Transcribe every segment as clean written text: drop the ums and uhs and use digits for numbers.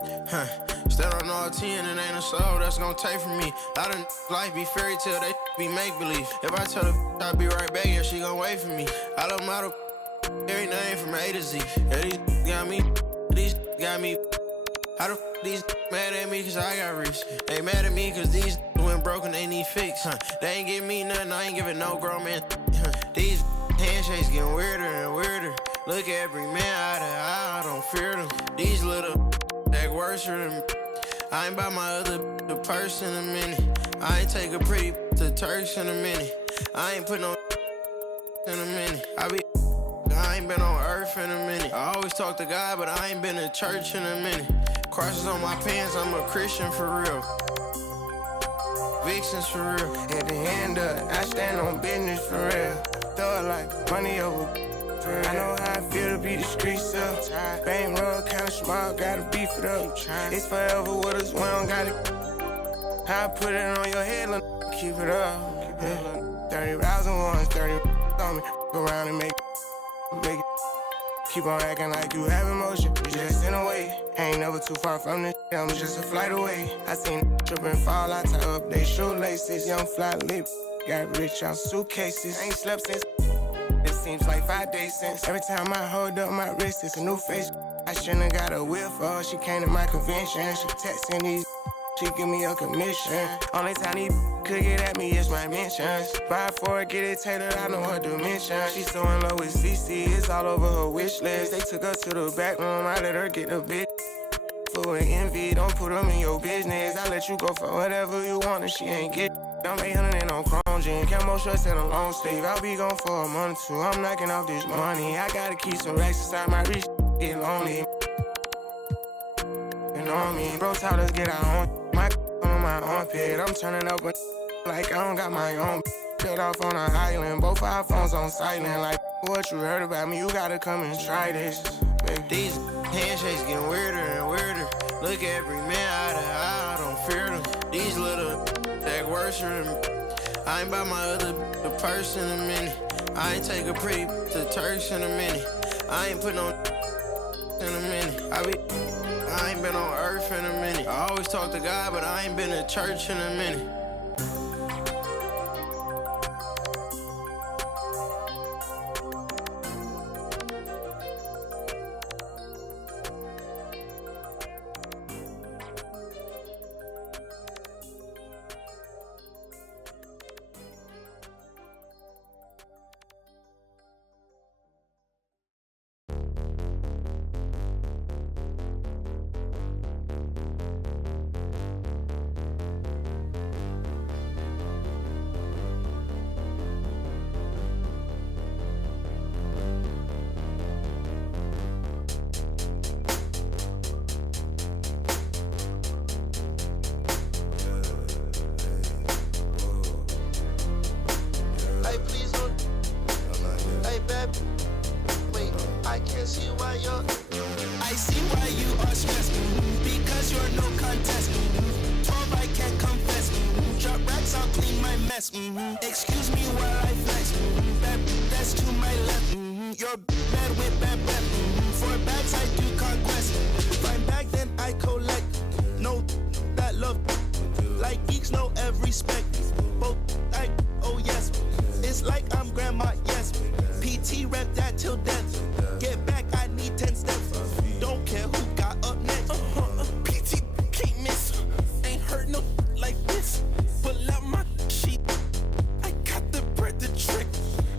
Huh. Stand on all 10 and ain't a soul that's gonna take from me. I done life be fairy tale, they be make believe. If I tell her I'll be right back, yeah, she gon' wait for me. I don't matter everything from A to Z. Yeah, these got me, these got me. How the these mad at me cause I got rich? They mad at me cause these went broken, they need fix. They ain't give me nothing, I ain't giving no grown man. These handshakes getting weirder and weirder. Look at every man eye to eye, I don't fear them. These little act worse than me. I ain't buy my other purse in a minute. I ain't take a pretty to Turks in a minute. I ain't put no in a minute. I ain't been on earth in a minute. I always talk to God, but I ain't been to church in a minute. Crosses on my pants, I'm a Christian for real. Vixens for real. At the end of it, I stand on business for real. Throw it like money over. I know how I feel to be the streets up. Bankroll kinda small, gotta beef it up. It's forever with us, we don't gotta. I put it on your head, keep it up. 30,000 ones, 30 on me. Go around and make it. Keep on acting like you have emotion, you just in a way. Ain't never too far from this, I'm just a flight away. I seen trip and fall, I tie up they shoelaces. Young fly lip, got rich on suitcases. Ain't slept since. It seems like 5 days since. Every time I hold up my wrist, it's a new face. I shouldn't got a whip for her. She came to my convention. She texting these, she give me a commission. Only time these could get at me is my mentions. Buy for it, get it tailored, I know her dimension. She's so in love with CC, it's all over her wish list. They took her to the back room, I let her get the big. Full of envy, don't put them in your business. I let you go for whatever you want and she ain't get. I'm 800 and on Chrome Jean, camo shorts and a long sleeve. I'll be gone for a month or two, I'm knocking off this money. I gotta keep some racks inside my reach, get lonely. You know me, bro taught us get our own. My on my armpit, I'm turning up like I don't got my own. Cut off on an island, both our phones on silent. Like what you heard about me, you gotta come and try this, baby. These handshakes getting weirder and weirder. Look at every man eye to eye, I don't fear them. These little act worse than me. I ain't buy my other purse in a minute. I ain't take a pretty to Turks in a minute. I ain't put no in a minute. I ain't been on earth in a minute. I always talk to God, but I ain't been to church in a minute. Excuse me while I flex. That's to my left. You're bad with bad breath. For bags I do conquest. Find bag then I collect. No that love. Like geeks know every spec. Both like oh yes. It's like I'm grandma yes. PT rep that till death. Get back I need 10 steps. Don't care who got up next. PT can't miss. Ain't heard no like this. Pull out my sheet. I got the bread to trick.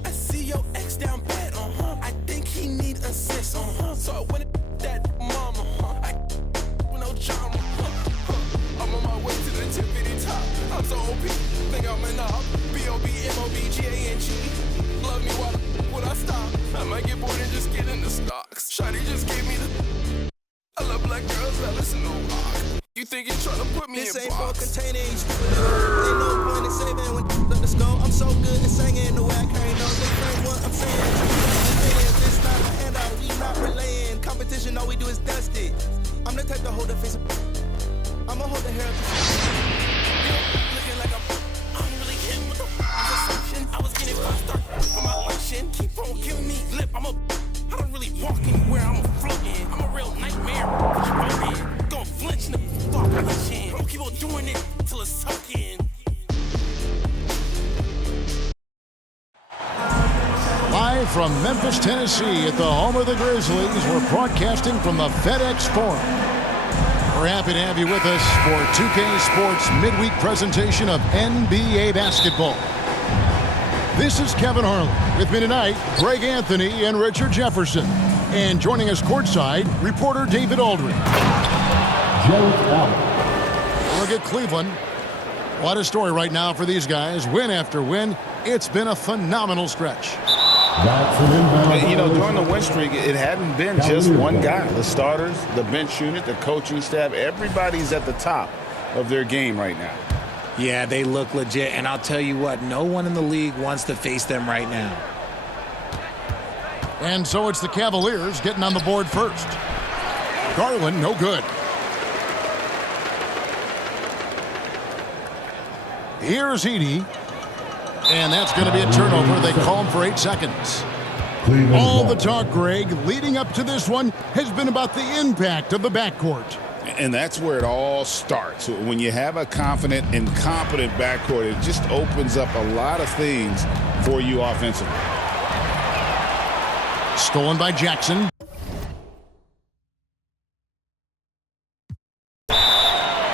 I see your ex down bad, I think he need assist, So I went that mama, I no drama, I'm on my way to the tippity top. I'm so OP, think I'm a knob. B-O-B-M-O-B-G-A-N-G. Love me while when I stop. I might get bored and just get in the stocks. Shawty just gave me the. I love black girls that listen to rock. You think you're trying to put me this in ain't box? For containing. Ain't no point in saving when let us go. I'm so good at singing the way I can't know. This ain't what I'm saying. This not a handout, we not relaying. Competition, all we do is dust it. I'm the type to hold the face. I'ma hold the hair up. Looking like I'm really him with the perception. I was getting faster for my luncheon. Keep on giving me lip. I don't really walk anywhere. I'm a floating. I'm a real nightmare. Gon' From Memphis, Tennessee, at the home of the Grizzlies, we're broadcasting from the FedEx Forum. We're happy to have you with us for 2K Sports midweek presentation of NBA basketball. This is Kevin Harlan. With me tonight, Greg Anthony and Richard Jefferson. And joining us courtside, reporter David Aldridge. Look at Cleveland. What a story right now for these guys. Win after win. It's been a phenomenal stretch. You know, during the win streak, it hadn't been just one guy. The starters, the bench unit, the coaching staff, everybody's at the top of their game right now. Yeah, they look legit, and I'll tell you what, no one in the league wants to face them right now. And so it's the Cavaliers getting on the board first. Garland, no good. Here's Edey. And that's going to be a turnover. They call him for 8 seconds. All the talk, Greg, leading up to this one has been about the impact of the backcourt. And that's where it all starts. When you have a confident and competent backcourt, it just opens up a lot of things for you offensively. Stolen by Jackson.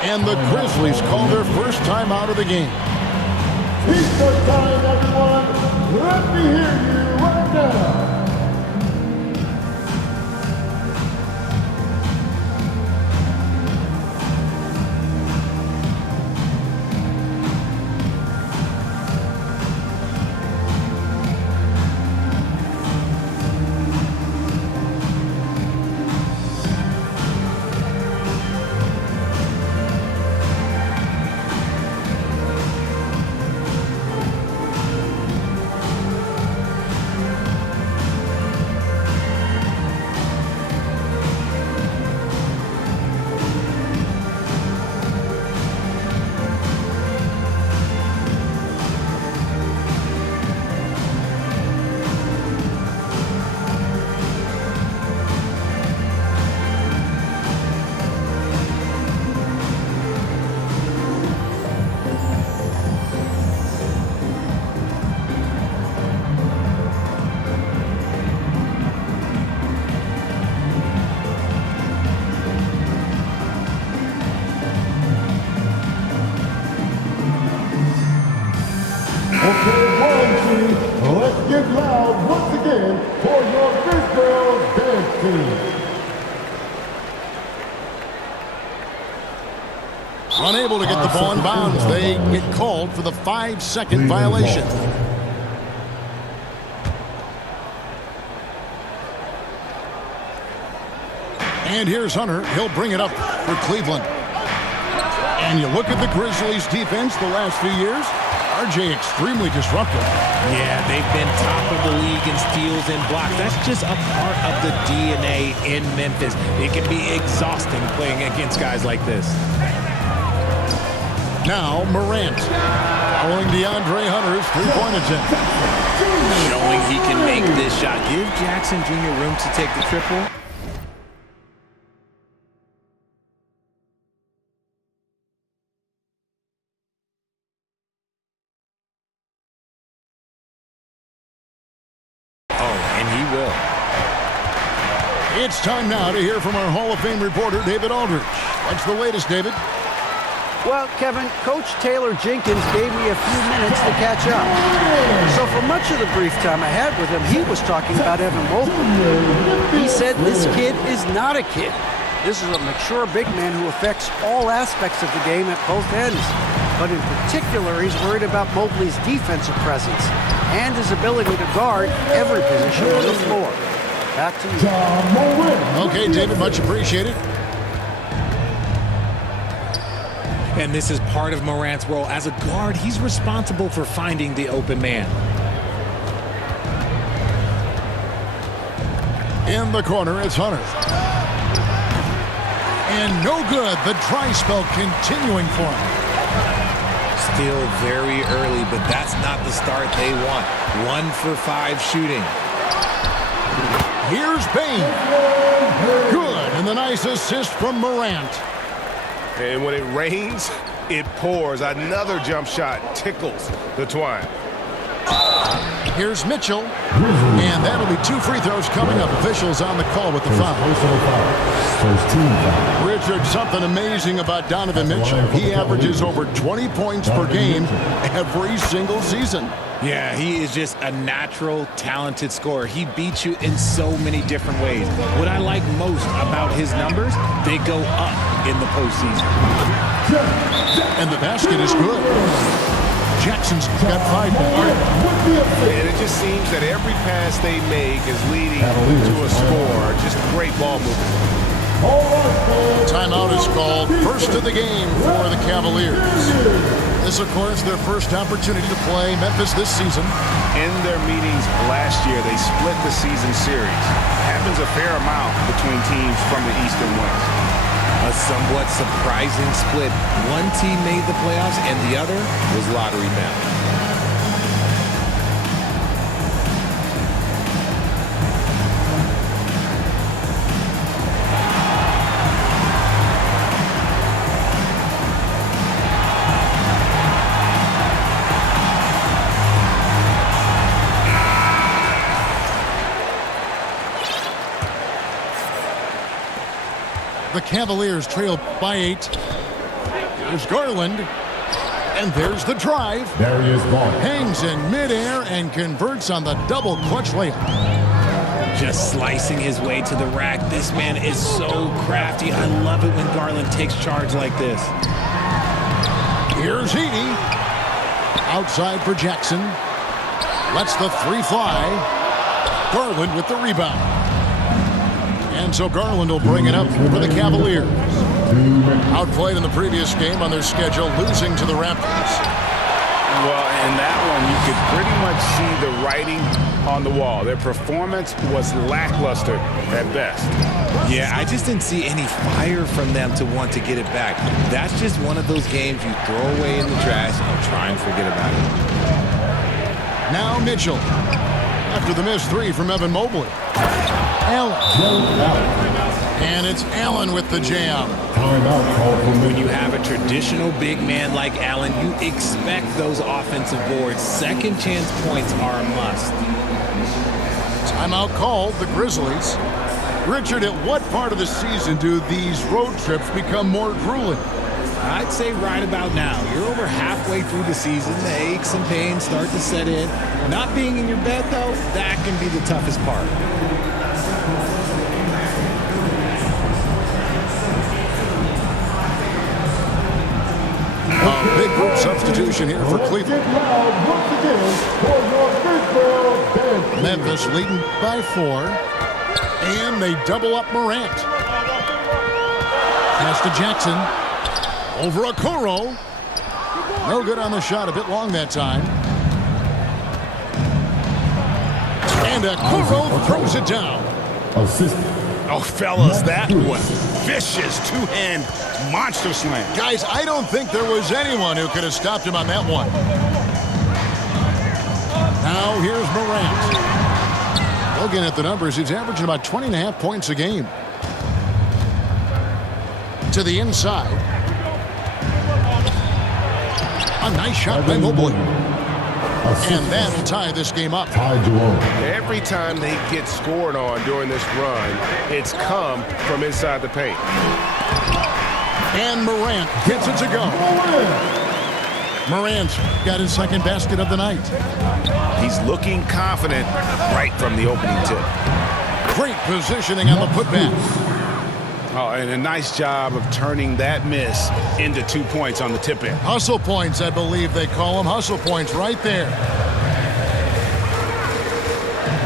And the Grizzlies call their first time out of the game. Easter time, everyone. Let me hear you right now. Let's get loud once again for your Grizzlies dance team. Unable to get the ball in bounds. They get called for the 5-second violation. And here's Hunter. He'll bring it up for Cleveland. And you look at the Grizzlies defense the last few years. RJ extremely disruptive. Yeah, they've been top of the league in steals and blocks. That's just a part of the DNA in Memphis. It can be exhausting playing against guys like this. Now Morant, following DeAndre Hunter's three-point attempt. Showing he can make this shot. Give Jackson Jr. room to take the triple. It's time now to hear from our Hall of Fame reporter, David Aldridge. What's the latest, David? Well, Kevin, Coach Taylor Jenkins gave me a few minutes to catch up. So for much of the brief time I had with him, he was talking about Evan Mobley. He said this kid is not a kid. This is a mature big man who affects all aspects of the game at both ends. But in particular, he's worried about Mobley's defensive presence and his ability to guard every position on the floor. Back to you. Okay, David, much appreciated. And this is part of Morant's role. As a guard, he's responsible for finding the open man. In the corner, it's Hunter. And no good. The dry spell continuing for him. Still very early, but that's not the start they want. 1 for 5 shooting. Here's Bane. Good, and the nice assist from Morant. And when it rains, it pours. Another jump shot tickles the twine. Here's Mitchell. And And that'll be 2 free throws coming up. Officials on the call with the foul. Personal foul. First team foul. Richard, something amazing about Donovan Mitchell. He averages over 20 points per game every single season. Yeah, he is just a natural, talented scorer. He beats you in so many different ways. What I like most about his numbers, they go up in the postseason. And the basket is good. Jackson's got 5 more. And it just seems that every pass they make is leading to a score. Just great ball movement. Timeout is called. First of the game for the Cavaliers. This, of course, their first opportunity to play Memphis this season. In their meetings last year, they split the season series. Happens a fair amount between teams from the East and West. A somewhat surprising split. One team made the playoffs and the other was lottery bound. The Cavaliers trail by 8. There's Garland. And there's the drive. Darius Garland. Hangs in midair and converts on the double clutch layup. Just slicing his way to the rack. This man is so crafty. I love it when Garland takes charge like this. Here's Heaney. Outside for Jackson. Lets the 3 fly. Garland with the rebound. And so Garland will bring it up for the Cavaliers. Outplayed in the previous game on their schedule, losing to the Raptors. Well, in that one, you could pretty much see the writing on the wall. Their performance was lackluster at best. Yeah, I just didn't see any fire from them to want to get it back. That's just one of those games you throw away in the trash and try and forget about it. Now Mitchell. After the missed 3 from Evan Mobley. Allen. And it's Allen with the jam. When you have a traditional big man like Allen, you expect those offensive boards. Second chance points are a must. Timeout called, the Grizzlies. Richard, at what part of the season do these road trips become more grueling? I'd say right about now. You're over halfway through the season. The aches and pains start to set in. Not being in your bed, though, that can be the toughest part. Big group substitution here for Cleveland. Memphis leading by 4. And they double up Morant. Pass to Jackson. Over Okoro. No good on the shot. A bit long that time. And Okoro throws it down. Oh, fellas, that was vicious two-hand monster slam. Guys, I don't think there was anyone who could have stopped him on that one. Now here's Morant. Looking at the numbers, he's averaging about 20.5 points a game. To the inside. A nice shot by Mobley. And that'll tie this game up. Every time they get scored on during this run, it's come from inside the paint. And Morant gets it to go. Morant's got his second basket of the night. He's looking confident right from the opening tip. Great positioning on the putback. Oh, and a nice job of turning that miss into 2 points on the tip in. Hustle points, I believe they call them. Hustle points right there.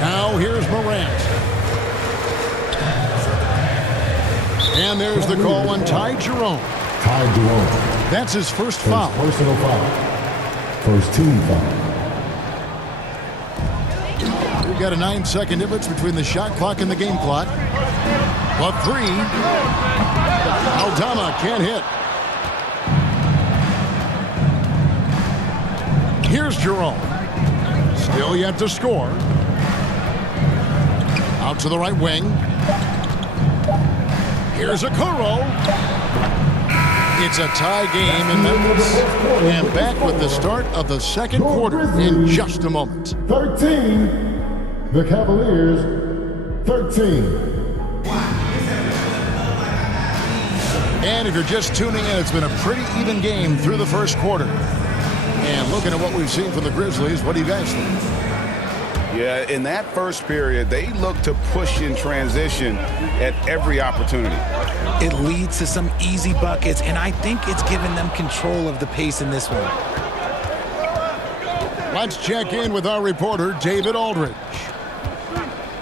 Now here's Morant. And there's the call on Ty Jerome. Ty Jerome. That's his first foul. Personal foul. First team foul. We've got a 9-second difference between the shot clock and the game clock. But 3. Aldama can't hit. Here's Jerome. Still yet to score. Out to the right wing. Here's Okoro. It's a tie game in Memphis. And back with the start of the second quarter in just a moment. 13. The Cavaliers, 13. And if you're just tuning in, it's been a pretty even game through the first quarter. And looking at what we've seen from the Grizzlies, what do you guys think? Yeah, in that first period, they looked to push in transition at every opportunity. It leads to some easy buckets, and I think it's given them control of the pace in this one. Let's check in with our reporter, David Aldridge.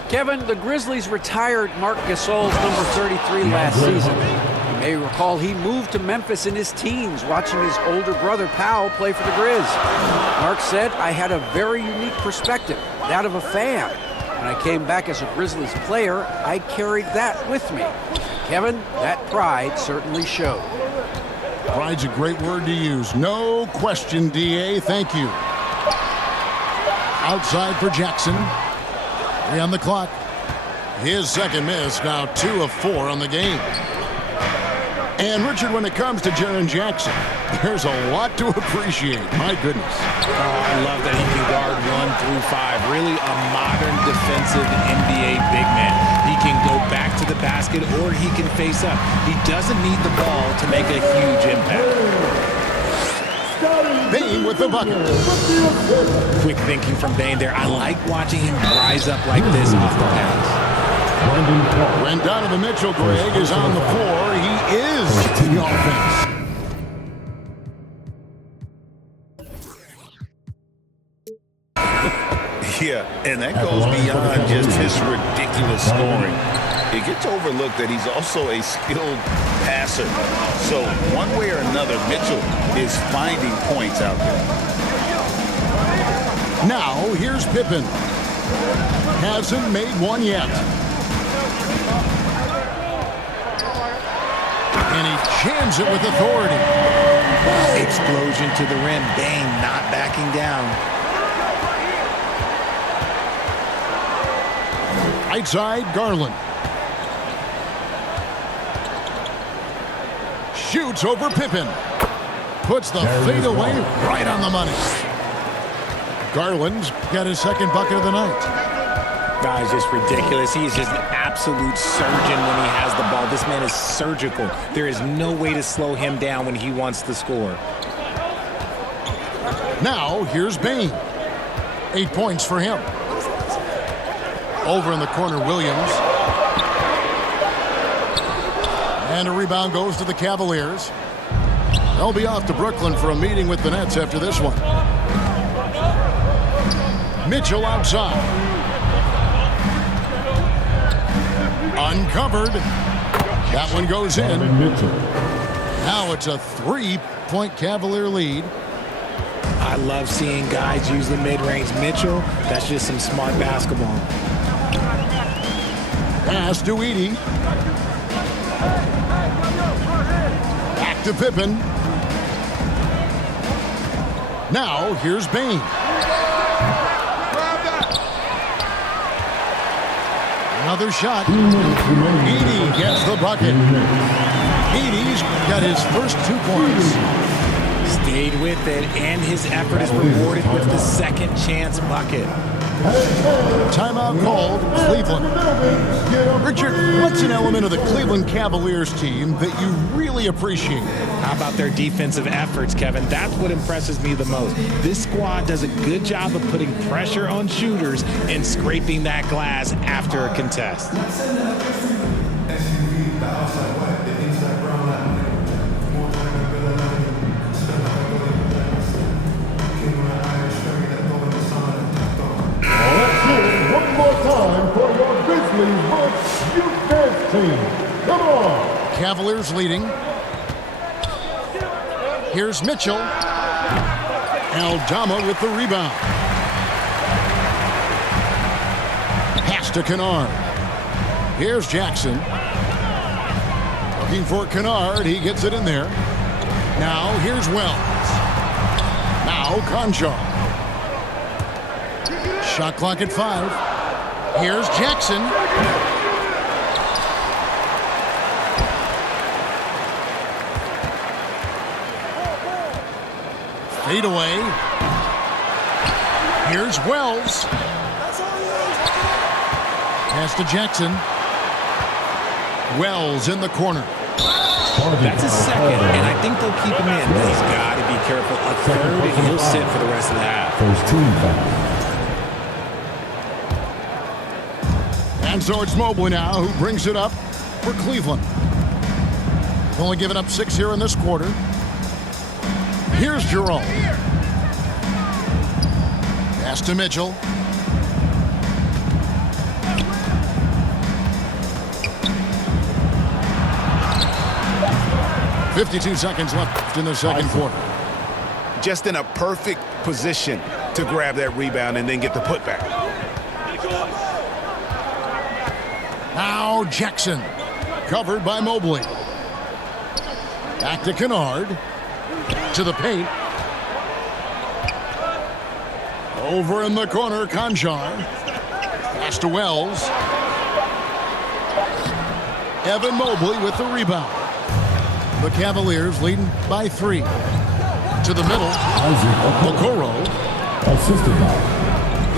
Kevin, the Grizzlies retired Marc Gasol's number 33 last season. You may recall he moved to Memphis in his teens, watching his older brother Powell play for the Grizz. Marc said, "I had a very unique perspective, that of a fan. When I came back as a Grizzlies player, I carried that with me." Kevin, that pride certainly showed. Pride's a great word to use. No question, D.A. Thank you. Outside for Jackson. 3 on the clock. His second miss, now 2 of 4 on the game. And Richard, when it comes to Jaren Jackson, there's a lot to appreciate. My goodness. Oh, I love that he can guard 1 through 5. Really a modern defensive NBA big man. He can go back to the basket or he can face up. He doesn't need the ball to make a huge impact. Bane with the bucket. Quick thinking from Bane there. I like watching him rise up like this off the pass. When Donovan Mitchell, Greg, is on the floor, he is the offense. Yeah, and that goes beyond just his ridiculous scoring. It gets overlooked that he's also a skilled passer. So one way or another, Mitchell is finding points out there. Now, here's Pippen. Hasn't made one yet. And he jams it with authority. Explosion to the rim. Bane not backing down. Right side, Garland. Shoots over Pippen. Puts the fadeaway right on the money. Garland's got his second bucket of the night. Guy's just ridiculous. He is just an absolute surgeon when he has the ball. This man is surgical. There is no way to slow him down when he wants to score. Now, here's Bane. 8 points for him. Over in the corner, Williams. And a rebound goes to the Cavaliers. They'll be off to Brooklyn for a meeting with the Nets after this one. Mitchell outside. Uncovered. That one goes in. Now it's a 3-point Cavalier lead. I love seeing guys use the mid-range. Mitchell, that's just some smart basketball. Pass to Edey. Back to Pippen. Now here's Bane. Another shot. Edey gets the bucket. Edey's got his first 2 points. Stayed with it, and his effort is rewarded with the second chance bucket. Timeout called, Cleveland. Richard, what's an element of the Cleveland Cavaliers team that you really appreciate? How about their defensive efforts, Kevin? That's what impresses me the most. This squad does a good job of putting pressure on shooters and scraping that glass after a contest. Time for your Grizzlies Bucks Youth Dance Team. Come on. Cavaliers leading. Here's Mitchell. Aldama with the rebound. Pass to Kennard. Here's Jackson. Looking for Kennard. He gets it in there. Now here's Wells. Now Conchar. Shot clock at 5. Here's Jackson. Fade away. Here's Wells. Pass to Jackson. Wells in the corner. That's his second, and I think they'll keep him in. He's got to be careful. A third, and he'll sit for the rest of the half. First team foul. And so it's Mobley now who brings it up for Cleveland. Only given up 6 here in this quarter. Here's Jerome. Pass to Mitchell. .52 seconds left in the second quarter. Just in a perfect position to grab that rebound and then get the putback. Now Jackson, covered by Mobley. Back to Kennard. To the paint. Over in the corner, Konchar. Pass to Wells. Evan Mobley with the rebound. The Cavaliers leading by 3. To the middle, Okoro. Assisted by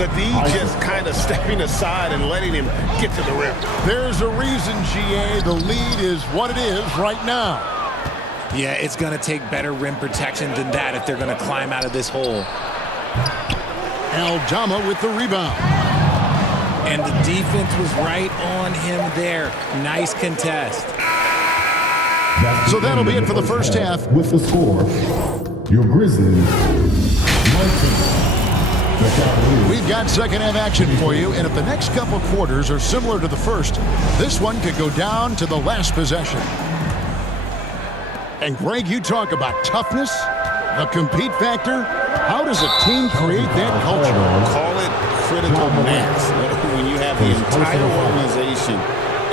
The D just kind of stepping aside and letting him get to the rim. There's a reason, GA, the lead is what it is right now. Yeah, it's going to take better rim protection than that if they're going to climb out of this hole. Aldama with the rebound. And the defense was right on him there. Nice contest. So that'll be it for the first half. With the score, your Grizzlies 19. The Cavaliers. We've got second half action for you, and if the next couple quarters are similar to the first, this one could go down to the last possession. And Greg, you talk about toughness, the compete factor. How does a team create that culture? Call it critical mass. When you have the entire organization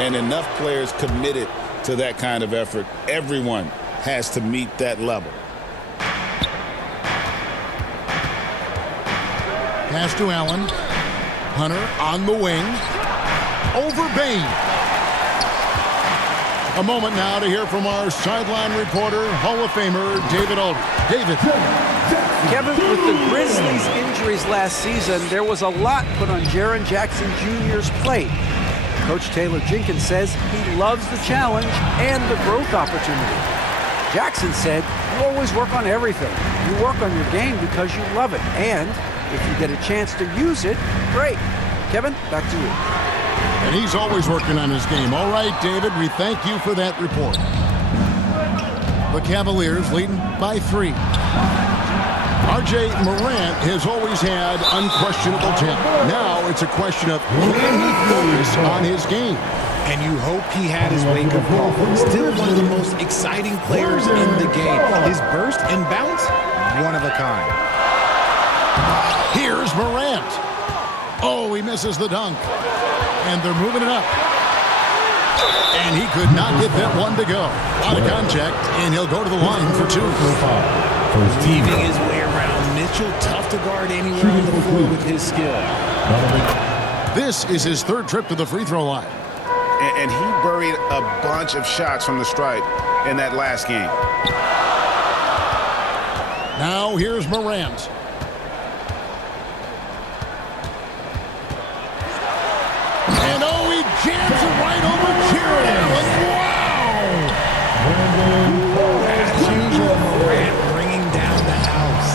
and enough players committed to that kind of effort, everyone has to meet that level. Pass to Allen. Hunter on the wing. Over Bain. A moment now to hear from our sideline reporter, Hall of Famer David Aldridge. David. Kevin, with the Grizzlies' injuries last season, there was a lot put on Jaren Jackson Jr.'s plate. Coach Taylor Jenkins says he loves the challenge and the growth opportunity. Jackson said, you always work on everything. You work on your game because you love it. And if you get a chance to use it, great. Kevin, back to you. And he's always working on his game. All right, David, we thank you for that report. The Cavaliers leading by 3. R.J. Morant has always had unquestionable talent. Now it's a question of can he focus on his game? And you hope he had his wake-up call. Still one of the most exciting players in the game. His burst and bounce, one of a kind. Here's Morant. Oh, he misses the dunk. And they're moving it up. And he could not get that one to go. Out of contact, and he'll go to the line for 2. Weaving his way around. Mitchell, tough to guard anywhere on the floor with his skill. This is his 3rd trip to the free throw line. And he buried a bunch of shots from the stripe in that last game. Now here's Morant. And oh, he jams it right over Jared Allen. Wow! As usual, Morant bringing down the house.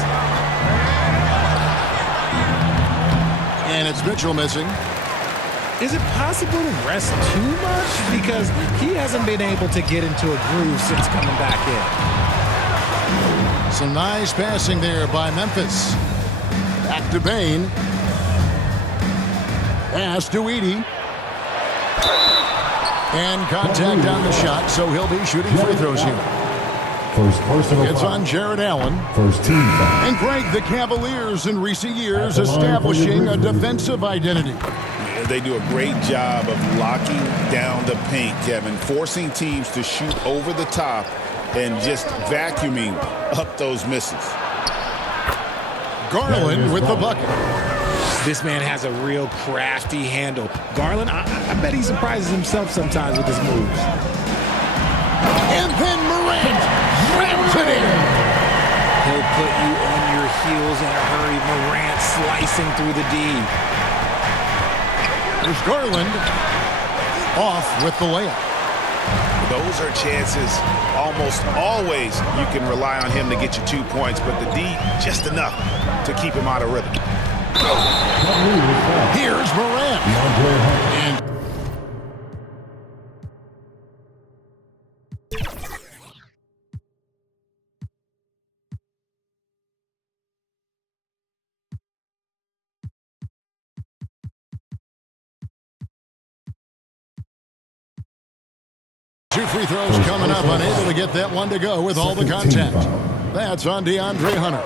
And it's Mitchell missing. Is it possible to rest too much? Because he hasn't been able to get into a groove since coming back in. Some nice passing there by Memphis. Back to Bain. Pass to Edey. And contact on the shot, so he'll be shooting free throws here. First personal It's foul. on Jared Allen. First team foul. And Greg, the Cavaliers in recent years establishing a defensive identity. They do a great job of locking down the paint, Kevin, forcing teams to shoot over the top and just vacuuming up those misses. Garland with the bucket. This man has a real crafty handle. Garland, I bet he surprises himself sometimes with his moves. And then Morant slams it in. He'll put you on your heels in a hurry. Morant slicing through the D. There's Garland off with the layup. Those are chances almost always you can rely on him to get you 2 points, but the D just enough to keep him out of rhythm. Here's Morant. And two free throws coming up, unable to get that one to go with all the contact. That's on DeAndre Hunter.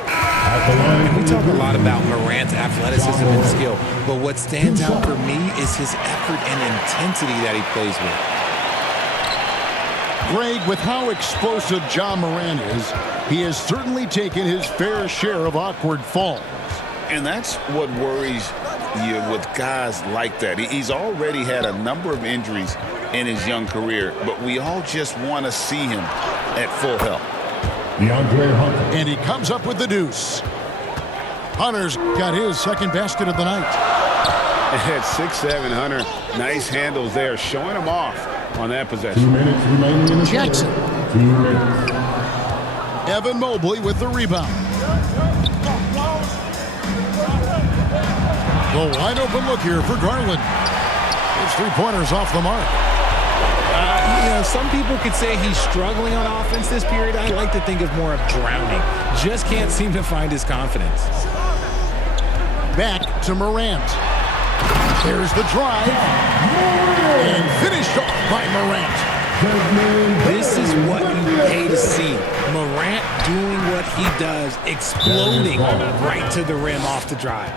And we talk a lot about Morant's athleticism and skill, but what stands out for me is his effort and intensity that he plays with. Greg, with how explosive Ja Morant is, he has certainly taken his fair share of awkward falls. And that's what worries you with guys like that. He's already had a number of injuries in his young career, but we all just want to see him at full health. DeAndre Hunter. And he comes up with the deuce. Hunter's got his second basket of the night. At 6'7", Hunter, nice handles there, showing him off on that 2 possession. minutes remaining in the Jackson. quarter. 2 minutes. Evan Mobley with the rebound. The wide open look here for Garland. His three-pointers off the mark. Some people could say he's struggling on offense this period. I like to think of more of drowning. Just can't seem to find his confidence. Back to Morant. There's the drive. And finished off by Morant. This is what you pay to see. Morant doing what he does, exploding right to the rim off the drive.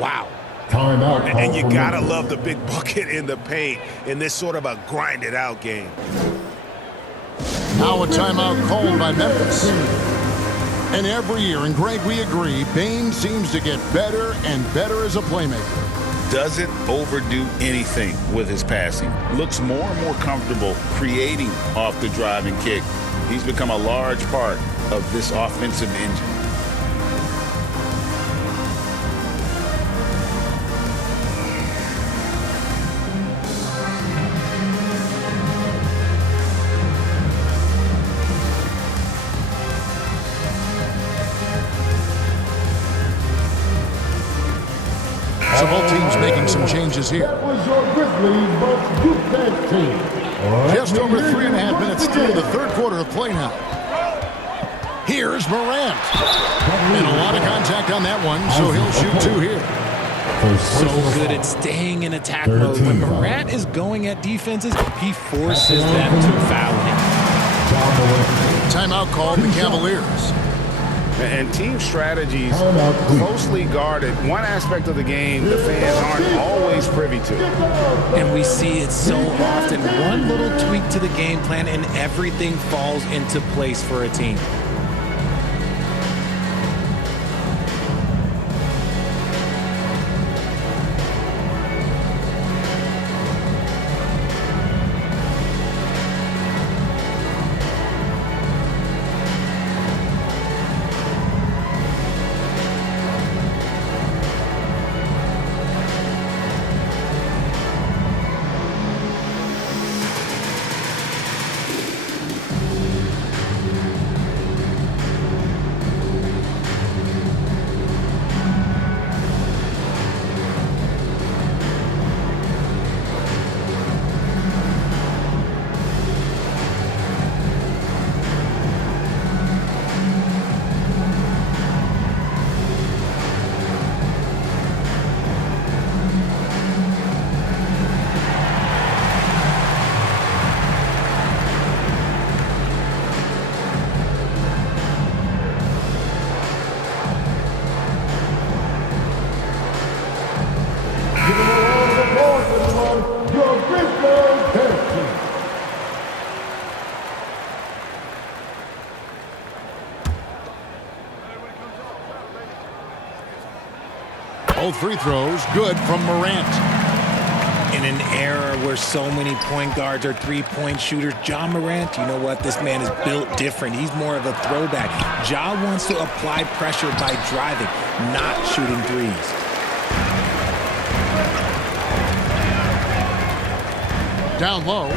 Wow. Timeout. And you gotta love the big bucket in the paint in this sort of a grinded-out game. Now a timeout called by Memphis. And every year, and Greg, we agree, Bane seems to get better and better as a playmaker. Doesn't overdo anything with his passing. Looks more and more comfortable creating off the driving kick. He's become a large part of this offensive engine. So both teams making some changes here. That was your Grizzlies versus UConn team. Just over 3.5 minutes through the third quarter of play now. Here's Morant. And a lot of contact on that one, so he'll shoot two here. So good at staying in attack mode. When Morant is going at defenses, he forces them to foul him. Timeout called the Cavaliers. And team strategies closely guarded. One aspect of the game the fans aren't always privy to. And we see it so often. One little tweak to the game plan and everything falls into place for a team. Both free throws good from Morant. In an era where so many point guards are three-point shooters, Ja Morant, you know what? This man is built different. He's more of a throwback. Ja wants to apply pressure by driving, not shooting threes. Down low.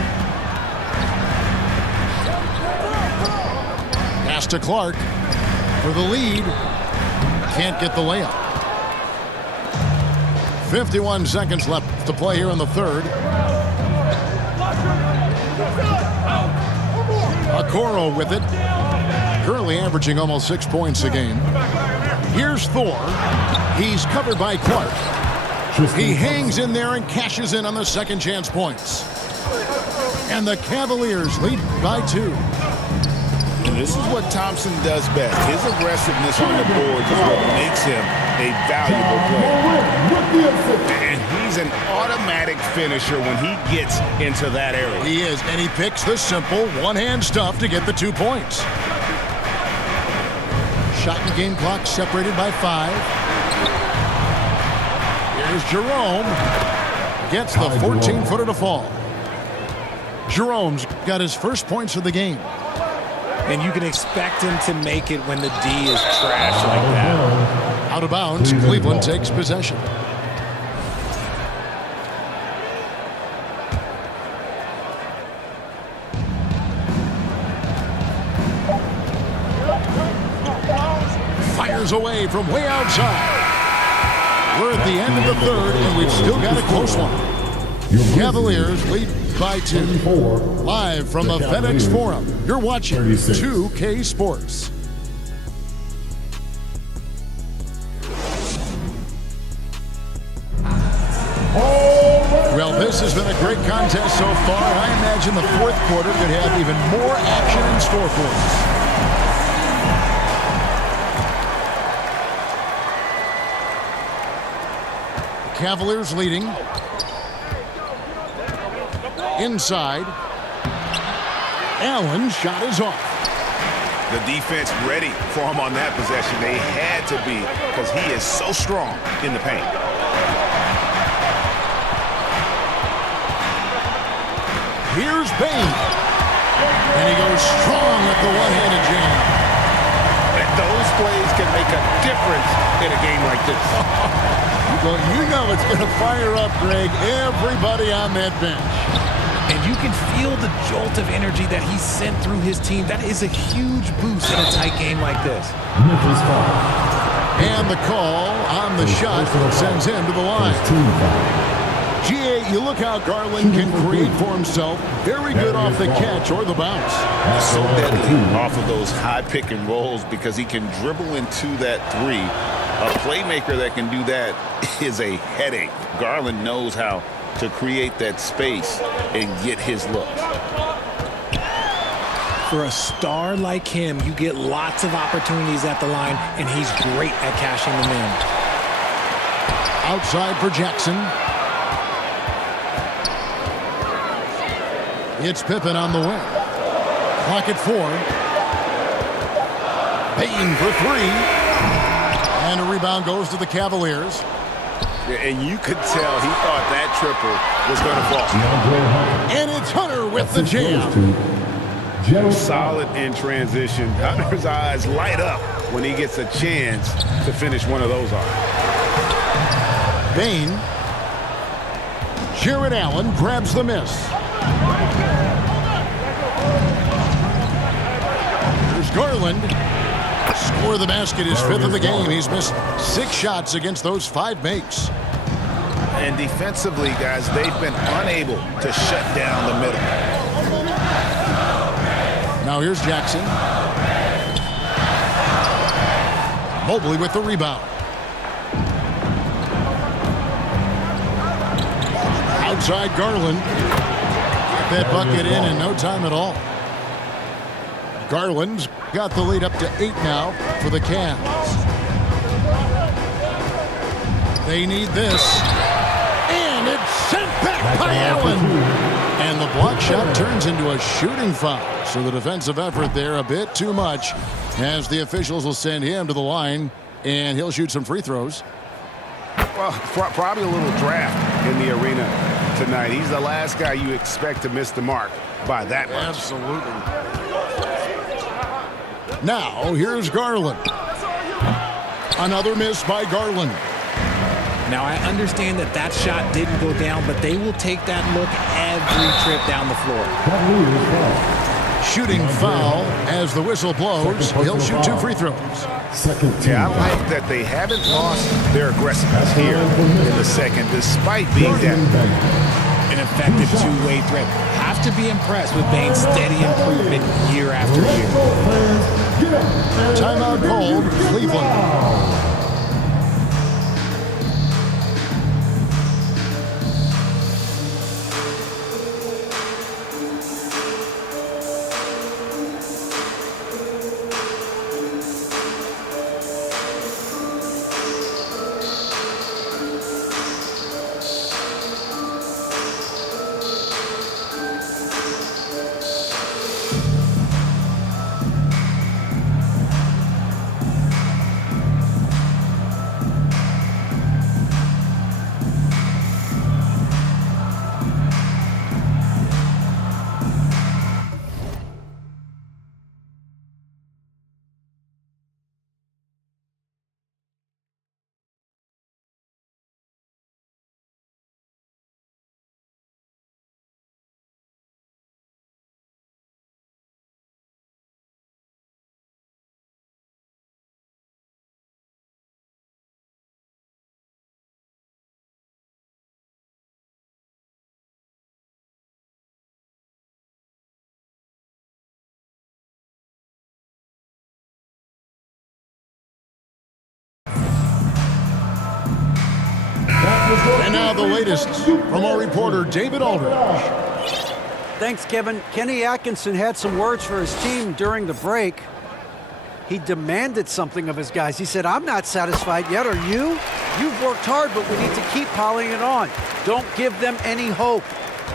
Pass to Clark for the lead. Can't get the layup. 51 seconds left to play here in the third. Okoro with it. Currently averaging almost 6 points a game. Here's Thor. He's covered by Clark. He hangs in there and cashes in on the second chance points. And the Cavaliers lead by 2. And this is what Thompson does best. His aggressiveness on the boards is what makes him a valuable player. And he's an automatic finisher when he gets into that area. He is, and he picks the simple one-hand stuff to get the 2 points. Shot and game clock separated by 5. Here's Jerome. Gets the 14-footer to fall. Jerome's got his first points of the game. And you can expect him to make it when the D is trashed like that. Out of bounds, Cleveland takes possession. Fires away from way outside. We're at the end of the third, and we've still got a close one. Cavaliers lead by 2. Live from the FedEx Forum, you're watching 2K Sports. Well, this has been a great contest so far. I imagine the fourth quarter could have even more action in store for us. Cavaliers leading. Inside. Allen's shot is off. The defense ready for him on that possession. They had to be because he is so strong in the paint. Here's Bane. And he goes strong with the one-handed jam. And those plays can make a difference in a game like this. Well, you know it's going to fire up, Greg, everybody on that bench. And you can feel the jolt of energy that he sent through his team. That is a huge boost in a tight game like this. And the call on the shot sends him to the line. GA, you look how Garland can create for himself. Very good off the catch or the bounce. So deadly off of those high pick and rolls because he can dribble into that 3. A playmaker that can do that is a headache. Garland knows how to create that space and get his look. For a star like him, you get lots of opportunities at the line, and he's great at cashing them in. Outside for Jackson. It's Pippen on the wing. Clock at 4. Payton for 3. And a rebound goes to the Cavaliers. And you could tell he thought that triple was going to fall. And it's Hunter with the jam. Solid in transition. Hunter's eyes light up when he gets a chance to finish one of those off. Bane. Jared Allen grabs the miss. Here's Garland. Score the basket, his 5th of the game. He's missed 6 shots against those 5 makes. And defensively, guys, they've been unable to shut down the middle. Now here's Jackson. Mobley with the rebound. Outside Garland. Get that bucket in no time at all. Garland's got the lead up to 8 now for the Cavs. They need this. And it's sent back by Allen. And the block shot turns into a shooting foul. So the defensive effort there a bit too much as the officials will send him to the line and he'll shoot some free throws. Well, probably a little draft in the arena tonight. He's the last guy you expect to miss the mark by that much. Absolutely. Now, here's Garland. Another miss by Garland. Now, I understand that that shot didn't go down, but they will take that look every trip down the floor. Shooting foul as the whistle blows. He'll shoot 2 free throws. Yeah, I like that they haven't lost their aggressiveness here in the second, despite being down. An effective two-way threat. Have to be impressed with Bane's steady improvement year after year. Timeout called, Cleveland. And now the latest from our reporter, David Aldridge. Thanks, Kevin. Kenny Atkinson had some words for his team during the break. He demanded something of his guys. He said, I'm not satisfied yet, are you? You've worked hard, but we need to keep piling it on. Don't give them any hope.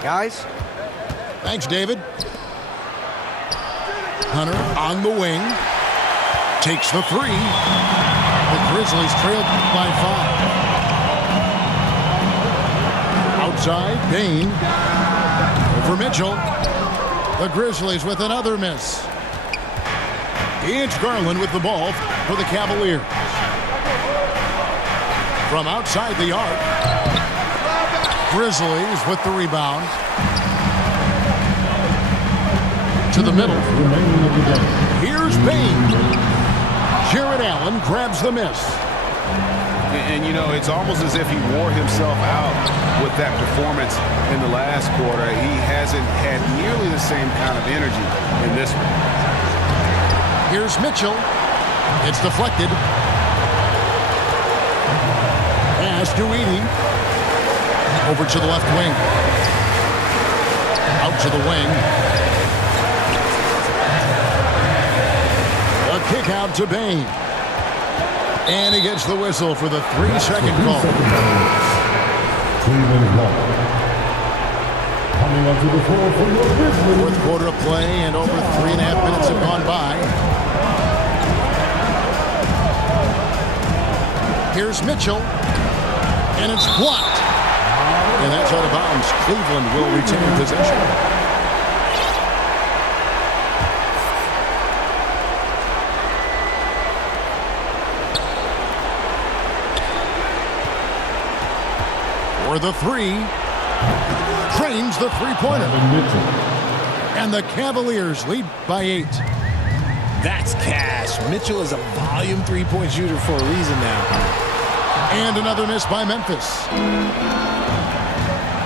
Guys? Thanks, David. Hunter on the wing. Takes the 3. The Grizzlies trailed by 5. Outside, Bane. Over Mitchell. The Grizzlies with another miss. It's Garland with the ball for the Cavaliers. From outside the arc. Grizzlies with the rebound. To the middle. Here's Bane. Jared Allen grabs the miss. And, you know, it's almost as if he wore himself out with that performance in the last quarter. He hasn't had nearly the same kind of energy in this one. Here's Mitchell. It's deflected. Pass to Edey. Over to the left wing. Out to the wing. A kick out to Bane. And he gets the whistle for the 3-second call. Coming onto the floor for your Grizzlies. Fourth quarter of play, and over 3.5 minutes have gone by. Here's Mitchell, and it's blocked. And that's out of bounds. Cleveland will retain possession. For the 3, trains the 3-pointer. And the Cavaliers lead by 8. That's cash. Mitchell is a volume 3-point shooter for a reason now. And another miss by Memphis.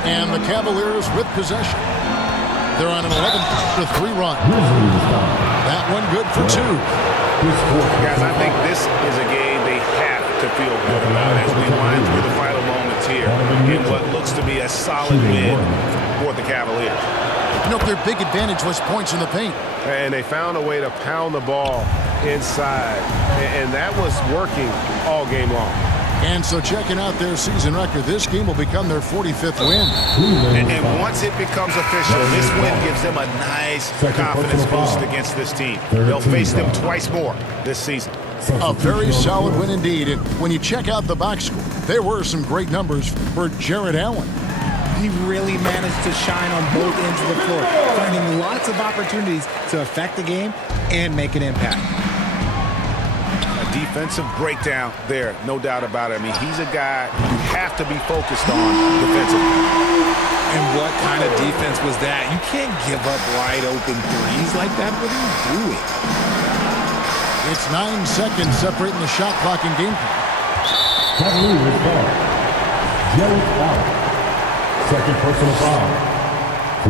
And the Cavaliers with possession. They're on an 11-3 run. That one good for 2. Guys, I think this is a game they have to feel good about as we wind through the final moments here in what looks to be a solid win for the Cavaliers. You know, their big advantage was points in the paint. And they found a way to pound the ball inside, and that was working all game long. And so checking out their season record, this game will become their 45th win. And once it becomes official, this win gives them a nice confidence boost against this team. They'll face them twice more this season. A very solid win indeed. And when you check out the box score, there were some great numbers for Jared Allen. He really managed to shine on both ends of the floor, finding lots of opportunities to affect the game and make an impact. A defensive breakdown there, no doubt about it. I mean, he's a guy you have to be focused on defensively. And what kind of defense was that? You can't give up wide open threes like that. What are you doing? It's 9 seconds separating the shot clock and game clock. Cavaliers foul. Jarrett Allen. Second personal foul.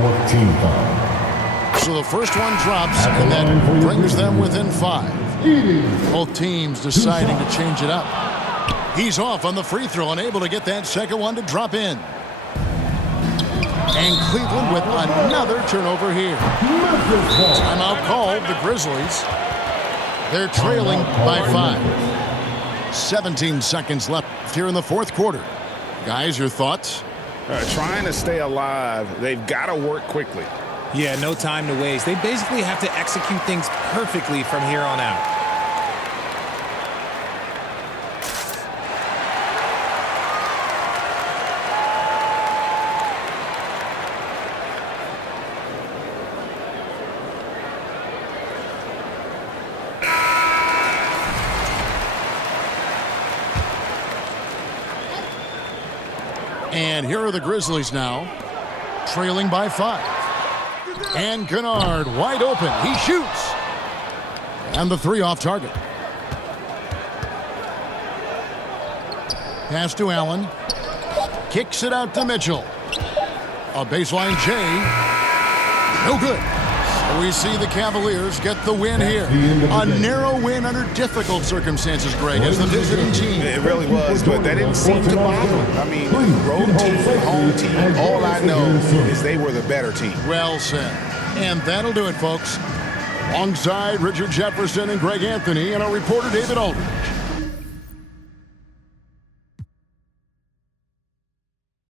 14 foul. So the first one drops, and that brings them within 5. Both teams deciding to change it up. He's off on the free throw, unable to get that second one to drop in. And Cleveland with another turnover here. Timeout called, the Grizzlies. They're trailing by 5. 17 seconds left here in the fourth quarter. Guys, your thoughts? Trying to stay alive, they've got to work quickly. Yeah, no time to waste. They basically have to execute things perfectly from here on out. And here are the Grizzlies now, trailing by 5. And Kennard wide open. He shoots. And the 3 off target. Pass to Allen. Kicks it out to Mitchell. A baseline J. No good. So we see the Cavaliers get the win here. A narrow win under difficult circumstances, Greg, as the visiting team. It really was, but that didn't seem to bother them. I mean, road team, home team, all I know is they were the better team. Well said. And that'll do it, folks. Alongside Richard Jefferson and Greg Anthony and our reporter David Aldridge,